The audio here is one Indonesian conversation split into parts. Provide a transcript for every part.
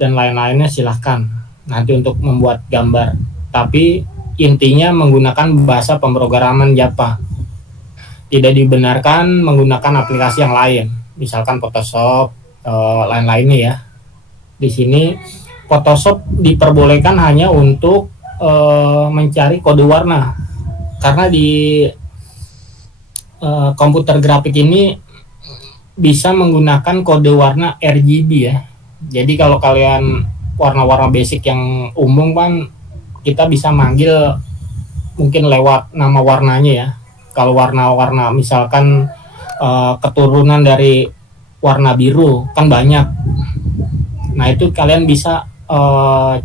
dan lain-lainnya silahkan nanti untuk membuat gambar. Tapi intinya menggunakan bahasa pemrograman Java. Tidak dibenarkan menggunakan aplikasi yang lain, misalkan Photoshop, lain-lainnya ya. Di sini Photoshop diperbolehkan hanya untuk mencari kode warna, karena di komputer grafik ini bisa menggunakan kode warna RGB ya. Jadi kalau kalian warna-warna basic yang umum kan kita bisa manggil mungkin lewat nama warnanya ya. Kalau warna-warna misalkan keturunan dari warna biru kan banyak. Nah itu kalian bisa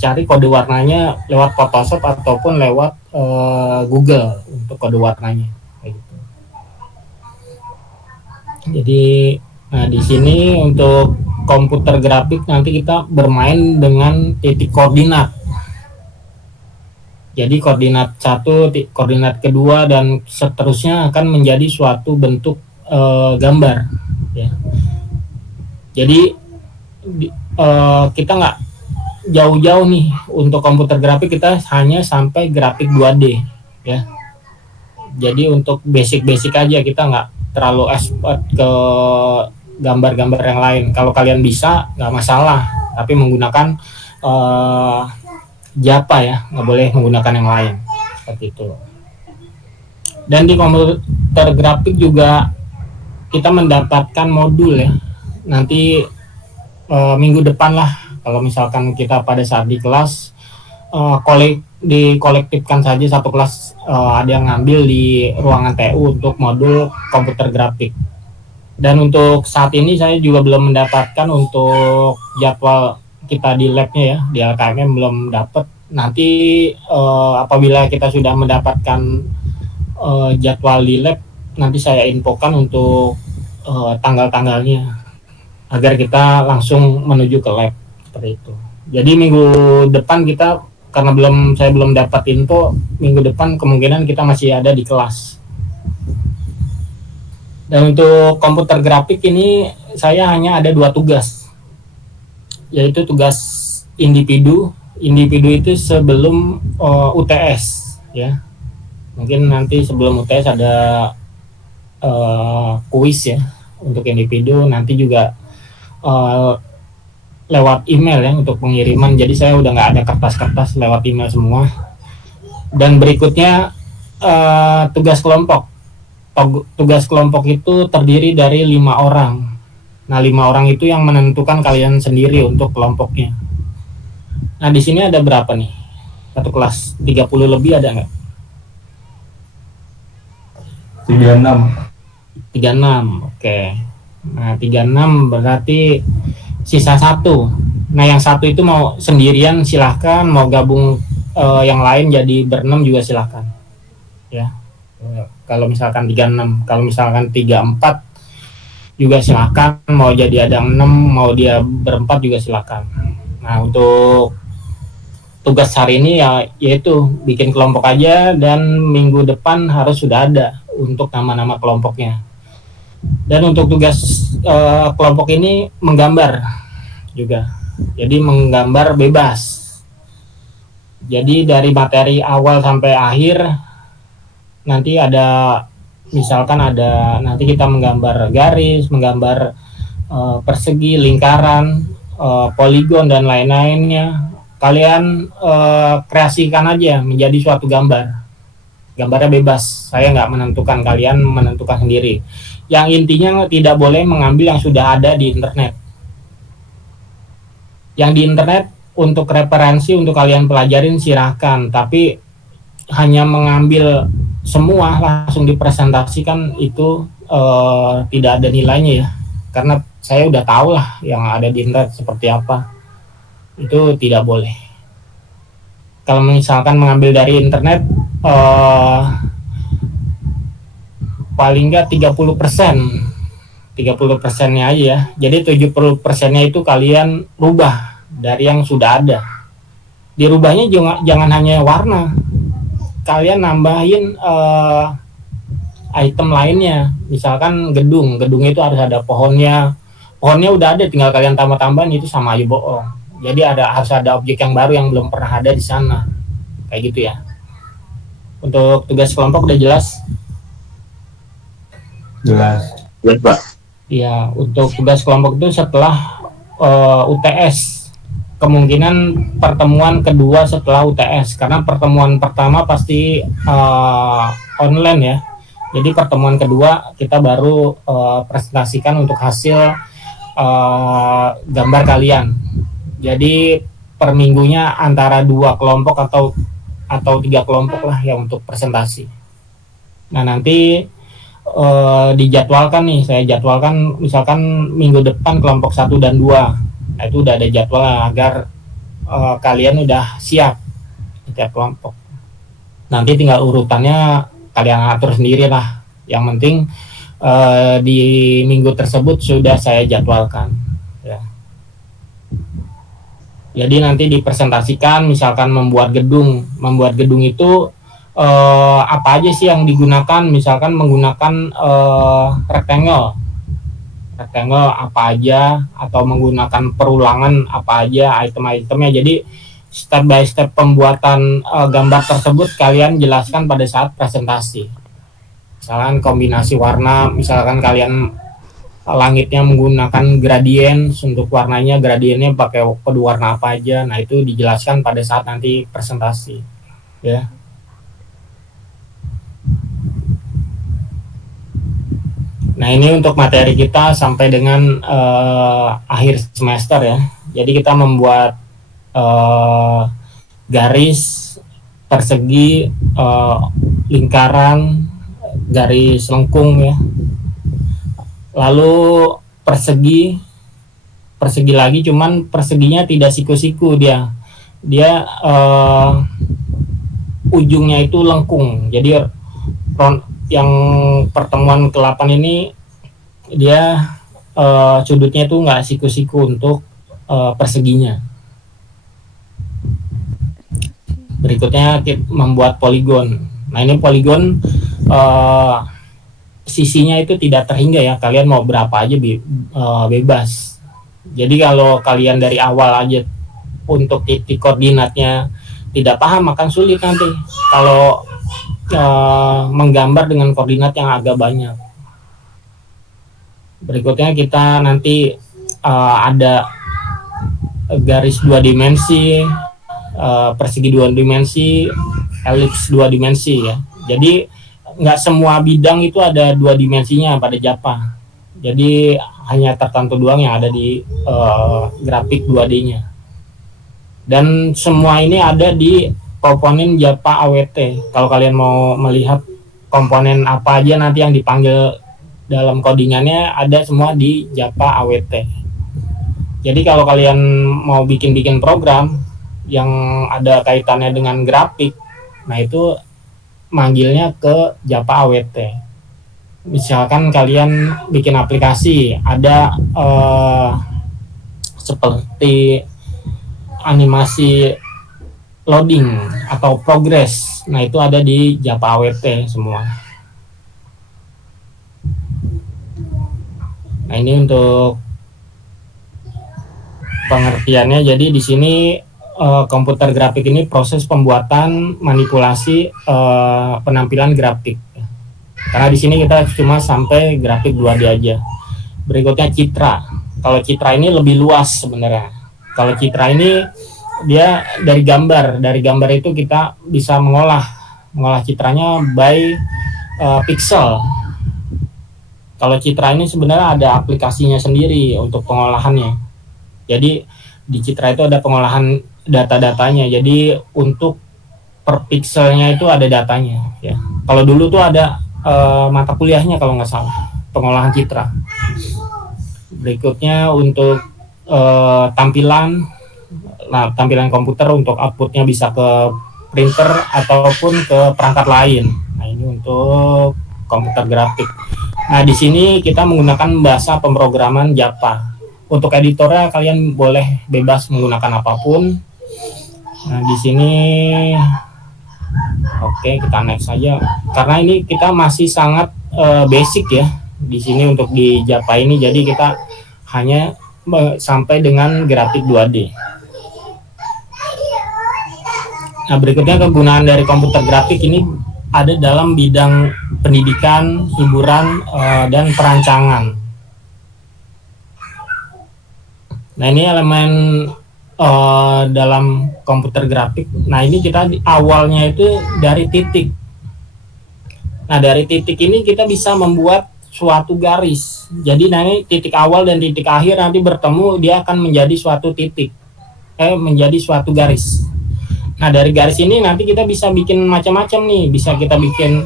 cari kode warnanya lewat Photoshop ataupun lewat Google untuk kode warnanya. Jadi nah di sini untuk komputer grafik nanti kita bermain dengan titik koordinat. Jadi koordinat 1, koordinat kedua dan seterusnya akan menjadi suatu bentuk gambar ya. Jadi kita nggak jauh-jauh nih untuk komputer grafik, kita hanya sampai grafik 2D ya. Jadi untuk basic-basic aja, kita nggak terlalu expert ke gambar-gambar yang lain. Kalau kalian bisa nggak masalah, tapi menggunakan Java ya, nggak boleh menggunakan yang lain seperti itu. Dan di komputer grafik juga kita mendapatkan modul ya. Nanti minggu depan lah, kalau misalkan kita pada saat di kelas dikolektifkan saja satu kelas, ada yang ngambil di ruangan TU untuk modul komputer grafik. Dan untuk saat ini saya juga belum mendapatkan untuk jadwal kita di labnya ya, di LKMM belum dapat. Nanti apabila kita sudah mendapatkan jadwal di lab, nanti saya infokan untuk tanggal-tanggalnya agar kita langsung menuju ke lab seperti itu. Jadi minggu depan kita, karena saya belum dapat info, minggu depan kemungkinan kita masih ada di kelas. Dan untuk komputer grafik ini saya hanya ada 2 tugas, yaitu tugas individu. Individu itu sebelum UTS ya. Mungkin nanti sebelum UTS ada kuis ya untuk individu, nanti juga lewat email ya untuk pengiriman. Jadi saya udah nggak ada kertas-kertas, lewat email semua. Dan berikutnya tugas kelompok. Tugas kelompok itu terdiri dari 5 orang. Nah 5 orang itu yang menentukan kalian sendiri untuk kelompoknya. Nah di sini ada berapa nih? Satu kelas 30 lebih ada nggak? 36. Oke. Nah 36 berarti sisa 1. Nah yang 1 itu mau sendirian silahkan, mau gabung yang lain jadi berenam juga silahkan ya. Kalau misalkan 36, kalau misalkan 34 juga silahkan, mau jadi ada 6, mau dia berempat juga silahkan. Nah untuk tugas hari ini ya, yaitu bikin kelompok aja, dan minggu depan harus sudah ada untuk nama-nama kelompoknya. Dan untuk tugas kelompok ini menggambar juga. Jadi menggambar bebas. Jadi dari materi awal sampai akhir nanti ada, misalkan ada, nanti kita menggambar garis, menggambar persegi, lingkaran, poligon dan lain-lainnya. Kalian kreasikan aja menjadi suatu gambar. Gambarnya bebas, saya nggak menentukan, kalian menentukan sendiri. Yang intinya tidak boleh mengambil yang sudah ada di internet. Yang di internet untuk referensi untuk kalian pelajarin silahkan, tapi hanya mengambil semua langsung dipresentasikan itu tidak ada nilainya ya, karena saya udah tahu lah yang ada di internet seperti apa. Itu tidak boleh. Kalau misalkan mengambil dari internet paling nggak 30%nya aja ya. Jadi 70%-nya itu kalian rubah dari yang sudah ada. Dirubahnya jangan hanya warna, kalian nambahin item lainnya. Misalkan gedung itu harus ada pohonnya udah ada, tinggal kalian tambah-tambahin, itu sama aja bohong. Jadi harus ada objek yang baru yang belum pernah ada di sana. Kayak gitu ya. Untuk tugas kelompok udah jelas? Jelas. Ya, Pak. Ya, untuk tugas kelompok itu setelah UTS. Kemungkinan pertemuan kedua setelah UTS, karena pertemuan pertama pasti online ya. Jadi pertemuan kedua kita baru presentasikan untuk hasil gambar kalian. Jadi per minggunya antara 2 kelompok atau 3 kelompok lah yang untuk presentasi. Nah nanti dijadwalkan nih, saya jadwalkan misalkan minggu depan kelompok 1 dan 2. Nah itu udah ada jadwal agar kalian udah siap setiap kelompok. Nanti tinggal urutannya kalian atur sendiri lah. Yang penting di minggu tersebut sudah saya jadwalkan ya. Jadi nanti dipresentasikan, misalkan membuat gedung itu apa aja sih yang digunakan, misalkan menggunakan rectangle apa aja, atau menggunakan perulangan apa aja item-itemnya. Jadi step by step pembuatan gambar tersebut kalian jelaskan pada saat presentasi. Misalkan kombinasi warna, misalkan kalian langitnya menggunakan gradien, untuk warnanya gradiennya pakai kode warna apa aja. Nah itu dijelaskan pada saat nanti presentasi ya. Nah ini untuk materi kita sampai dengan akhir semester ya. Jadi kita membuat garis, persegi, lingkaran, garis lengkung ya. Lalu persegi lagi, cuman perseginya tidak siku-siku, dia ujungnya itu lengkung. Jadi yang pertemuan ke-8 ini dia sudutnya itu nggak siku-siku untuk perseginya. Berikutnya kita membuat poligon. Nah ini poligon sisinya itu tidak terhingga ya, kalian mau berapa aja bebas. Jadi kalau kalian dari awal aja untuk titik koordinatnya tidak paham, akan sulit nanti kalau menggambar dengan koordinat yang agak banyak. Berikutnya kita nanti ada garis 2 dimensi, persegi 2 dimensi, elips 2 dimensi ya. Jadi nggak semua bidang itu ada 2 dimensinya pada Japa. Jadi hanya tertentu doang yang ada di grafik 2D-nya. Dan semua ini ada di komponen Japa AWT. Kalau kalian mau melihat komponen apa aja nanti yang dipanggil dalam codingannya, ada semua di Japa AWT. Jadi kalau kalian mau bikin program yang ada kaitannya dengan grafik, nah itu manggilnya ke Japa AWT. Misalkan kalian bikin aplikasi, ada seperti animasi loading atau progress, nah itu ada di Japa AWT semua. Nah ini untuk pengertiannya. Jadi di sini komputer grafik ini proses pembuatan manipulasi penampilan grafik. Karena di sini kita cuma sampai grafik 2D aja. Berikutnya citra. Kalau citra ini lebih luas sebenarnya. Kalau citra ini dia dari gambar itu kita bisa mengolah citranya by pixel. Kalau citra ini sebenarnya ada aplikasinya sendiri untuk pengolahannya. Jadi di citra itu ada pengolahan data-datanya. Jadi untuk per pixelnya itu ada datanya ya. Kalau dulu tuh ada mata kuliahnya kalau nggak salah, pengolahan citra. Berikutnya untuk tampilan komputer, untuk outputnya bisa ke printer ataupun ke perangkat lain. Nah ini untuk komputer grafik. Nah di sini kita menggunakan bahasa pemrograman Japa. Untuk editornya kalian boleh bebas menggunakan apapun. Nah di sini oke, kita next saja. Karena ini kita masih sangat basic ya di sini untuk di Japa ini. Jadi kita hanya sampai dengan grafik 2D. Nah, berikutnya kegunaan dari komputer grafik ini ada dalam bidang pendidikan, hiburan, dan perancangan. Nah, ini elemen dalam komputer grafik. Nah, ini kita awalnya itu dari titik. Nah, dari titik ini kita bisa membuat suatu garis. Jadi nanti titik awal dan titik akhir nanti bertemu, dia akan menjadi suatu titik. Menjadi suatu garis. Nah, dari garis ini nanti kita bisa bikin macam-macam nih. Bisa kita bikin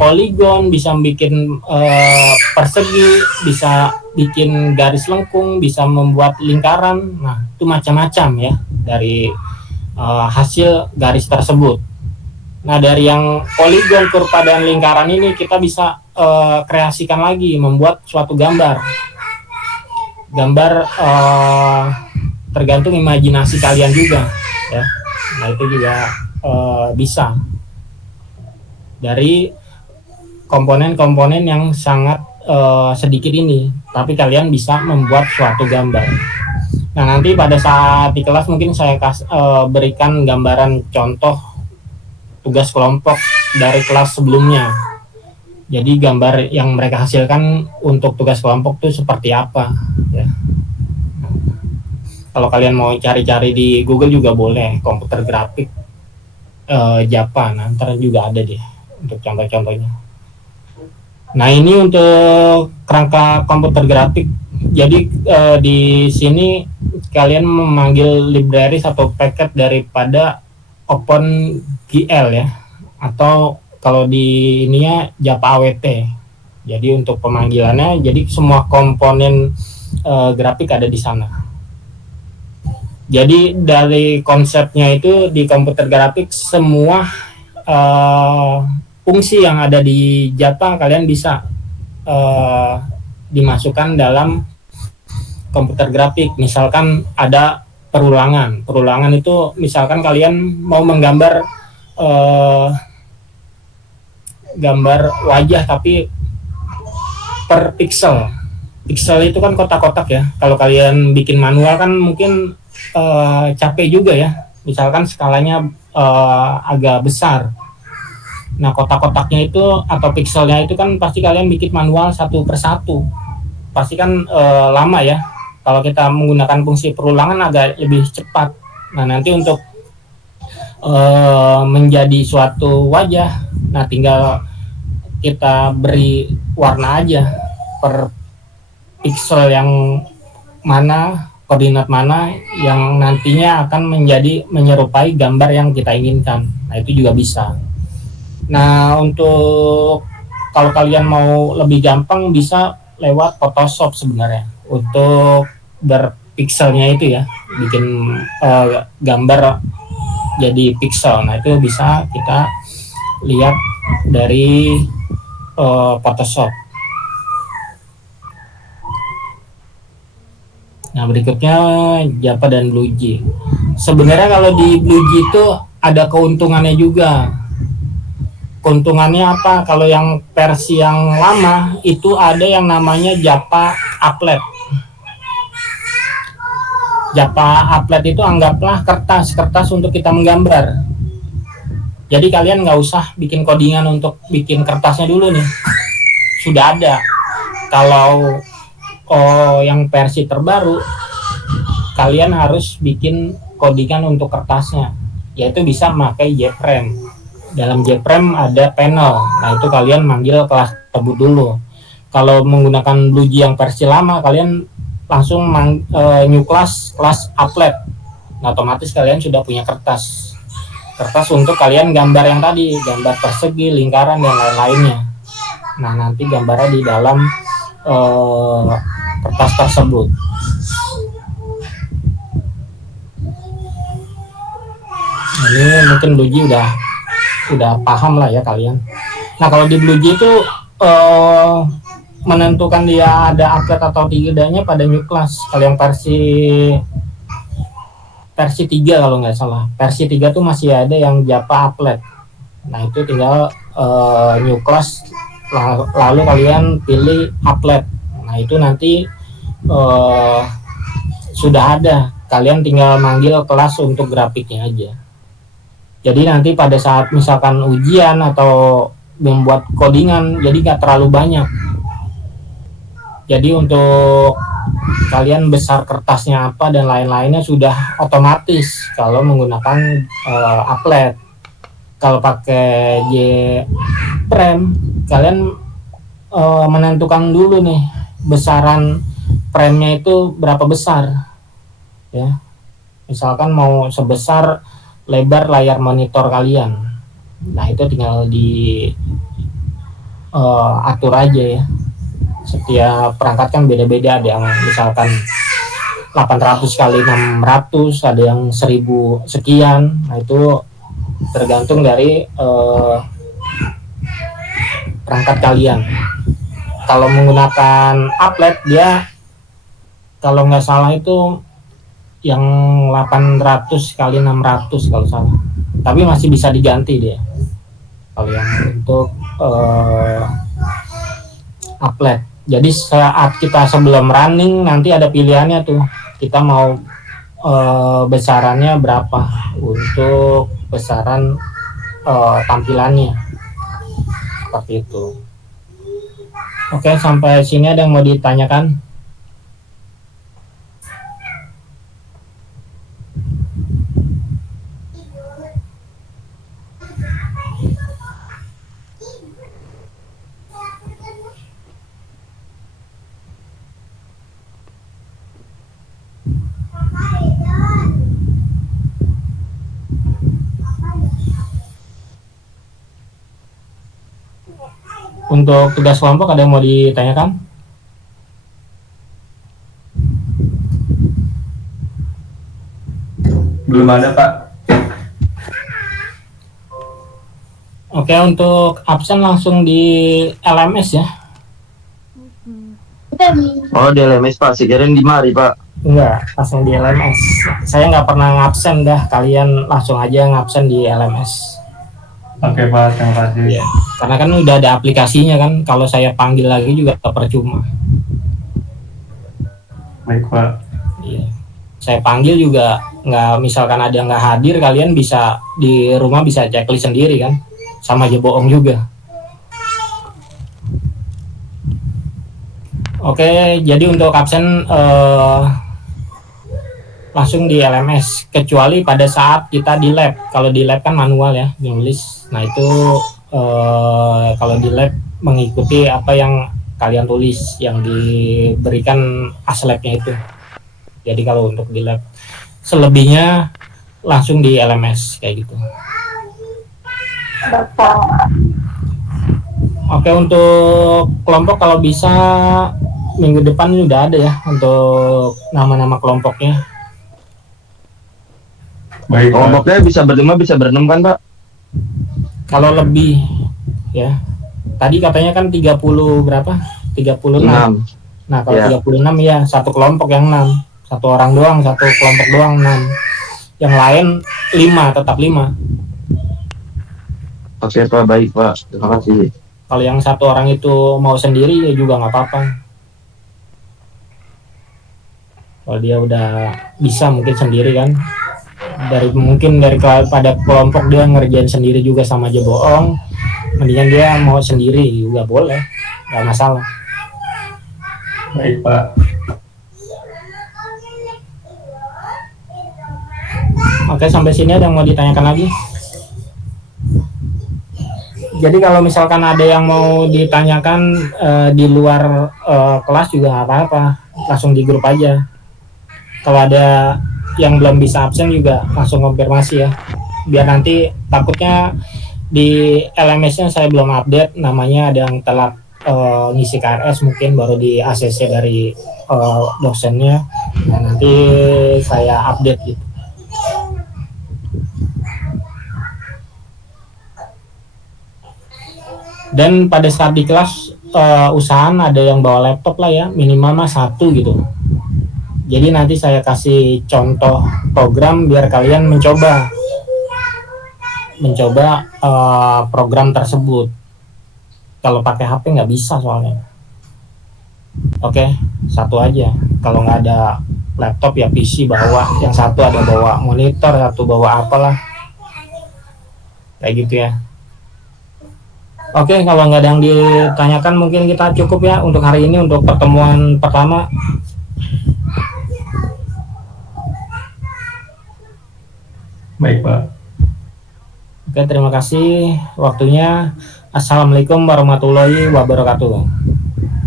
poligon, bisa bikin persegi, bisa bikin garis lengkung, bisa membuat lingkaran. Nah, itu macam-macam ya dari hasil garis tersebut. Nah, dari yang poligon, kurva, dan lingkaran ini kita bisa kreasikan lagi, membuat suatu gambar. Gambar tergantung imajinasi kalian juga ya. Nah, itu juga bisa dari komponen-komponen yang sangat sedikit ini, tapi kalian bisa membuat suatu gambar. Nah, nanti pada saat di kelas mungkin saya berikan gambaran contoh tugas kelompok dari kelas sebelumnya. Jadi gambar yang mereka hasilkan untuk tugas kelompok itu seperti apa ya. Kalau kalian mau cari-cari di Google juga boleh, komputer grafik Java, ntar juga ada deh untuk contoh-contohnya. Nah, ini untuk kerangka komputer grafik. Jadi di sini kalian memanggil libraries atau paket daripada OpenGL ya, atau kalau di ininya Java AWT. Jadi untuk pemanggilannya, jadi semua komponen grafik ada di sana. Jadi dari konsepnya itu di komputer grafik semua fungsi yang ada di Java kalian bisa dimasukkan dalam komputer grafik. Misalkan ada perulangan itu misalkan kalian mau menggambar gambar wajah tapi per pixel itu kan kotak-kotak ya. Kalau kalian bikin manual kan mungkin capek juga ya, misalkan skalanya agak besar. Nah, kotak-kotaknya itu atau pixelnya itu kan pasti kalian bikin manual satu persatu, pasti kan lama ya. Kalau kita menggunakan fungsi perulangan agak lebih cepat. Nah, nanti untuk menjadi suatu wajah, nah tinggal kita beri warna aja per pixel yang mana, koordinat mana yang nantinya akan menyerupai gambar yang kita inginkan. Nah, itu juga bisa. Nah, untuk kalau kalian mau lebih gampang bisa lewat Photoshop sebenarnya untuk berpixelnya itu ya, bikin gambar jadi pixel. Nah, itu bisa kita lihat dari Photoshop. Nah, berikutnya Java dan BlueJ. Sebenarnya kalau di BlueJ itu ada keuntungannya juga. Keuntungannya apa? Kalau yang versi yang lama itu ada yang namanya Java Applet. Java Applet itu anggaplah kertas untuk kita menggambar. Jadi kalian nggak usah bikin codingan untuk bikin kertasnya dulu nih, sudah ada. Kalau yang versi terbaru, kalian harus bikin codingan untuk kertasnya, yaitu bisa memakai JFrame. Dalam JFrame ada panel, nah itu kalian manggil kelas tersebut dulu. Kalau menggunakan BlueJ yang versi lama, kalian langsung new kelas Applet. Nah, otomatis kalian sudah punya kertas untuk kalian gambar yang tadi, gambar persegi, lingkaran, dan lain-lainnya. Nah, nanti gambarnya di dalam kertas tersebut. Ini mungkin BlueJ udah paham lah ya kalian. Nah, kalau di BlueJ itu menentukan dia ada applet atau tidaknya pada new class. Kalau yang versi 3 kalau nggak salah, versi 3 tuh masih ada yang Java Applet. Nah, itu tinggal new class lalu kalian pilih Applet. Nah, itu nanti sudah ada, kalian tinggal manggil kelas untuk grafiknya aja. Jadi nanti pada saat misalkan ujian atau membuat codingan, jadi nggak terlalu banyak. Jadi untuk kalian besar kertasnya apa dan lain-lainnya sudah otomatis kalau menggunakan applet. Kalau pakai J-Frame, kalian menentukan dulu nih besaran frame-nya itu berapa besar ya. Misalkan mau sebesar lebar layar monitor kalian. Nah, itu tinggal di atur aja ya. Setiap perangkat kan beda-beda, ada yang misalkan 800 kali 600, ada yang 1000 sekian. Nah, itu tergantung dari perangkat kalian. Kalau menggunakan applet, dia kalau nggak salah itu yang 800 kali 600 kalau salah, tapi masih bisa diganti dia kalau yang untuk applet. Jadi saat kita sebelum running nanti ada pilihannya tuh, kita mau besarannya berapa untuk besaran tampilannya, seperti itu. Oke, sampai sini ada yang mau ditanyakan? Untuk tugas kelompok ada yang mau ditanyakan? Belum ada, Pak. Oke, untuk absen langsung di LMS ya. Oh, di LMS Pak, sekirain di mari Pak. Enggak, langsung di LMS. Saya nggak pernah ngabsen dah, kalian langsung aja ngabsen di LMS. Oke Pak, terima kasih. Ya, karena kan udah ada aplikasinya kan, kalau saya panggil lagi juga percuma. Baik Pak. Iya. Saya panggil juga nggak, misalkan ada nggak hadir, kalian bisa di rumah bisa checklist sendiri kan, sama aja bohong juga. Oke, jadi untuk absen langsung di LMS, kecuali pada saat kita di lab. Kalau di lab kan manual ya, nulis. Nah itu kalau di lab mengikuti apa yang kalian tulis, yang diberikan aslabnya itu. Jadi kalau untuk di lab, selebihnya langsung di LMS kayak gitu. Oke, untuk kelompok kalau bisa minggu depan ini udah ada ya untuk nama-nama kelompoknya. Baik, kelompoknya bisa berlima, bisa berenam kan Pak? Kalau lebih ya. Tadi katanya kan 30 berapa? 36. 6. Nah, kalau Ya. 36 ya satu kelompok yang 6. Satu orang doang, satu kelompok doang 6. Yang lain 5, tetap 5. Oke Pak, baik Pak. Terima kasih. Kalau yang satu orang itu mau sendiri ya juga nggak apa-apa. Kalau dia udah bisa mungkin sendiri kan. Mungkin pada kelompok dia ngerjain sendiri juga sama aja bohong, mendingan dia mau sendiri juga boleh, nggak masalah. Baik Pak. Oke, sampai sini ada yang mau ditanyakan lagi? Jadi kalau misalkan ada yang mau ditanyakan di luar kelas juga nggak apa-apa, langsung di grup aja. Kalau ada yang belum bisa absen juga langsung konfirmasi ya, biar nanti takutnya di LMS-nya saya belum update, namanya ada yang telat ngisi KRS, mungkin baru di ACC dari dosennya. Nah, nanti saya update gitu. Dan pada saat di kelas usahakan ada yang bawa laptop lah ya, minimal mah 1 gitu. Jadi nanti saya kasih contoh program biar kalian mencoba program tersebut. Kalau pakai HP nggak bisa soalnya. Oke, 1 aja. Kalau nggak ada laptop ya PC bawa. Yang 1 ada bawa monitor, 1 bawa apalah. kayak gitu ya. Oke, kalau nggak ada yang ditanyakan mungkin kita cukup ya untuk hari ini untuk pertemuan pertama. Baik Pak. Oke, terima kasih waktunya. Assalamualaikum warahmatullahi wabarakatuh.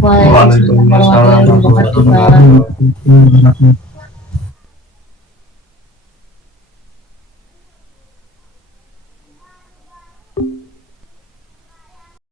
Waalaikumsalam warahmatullahi wabarakatuh.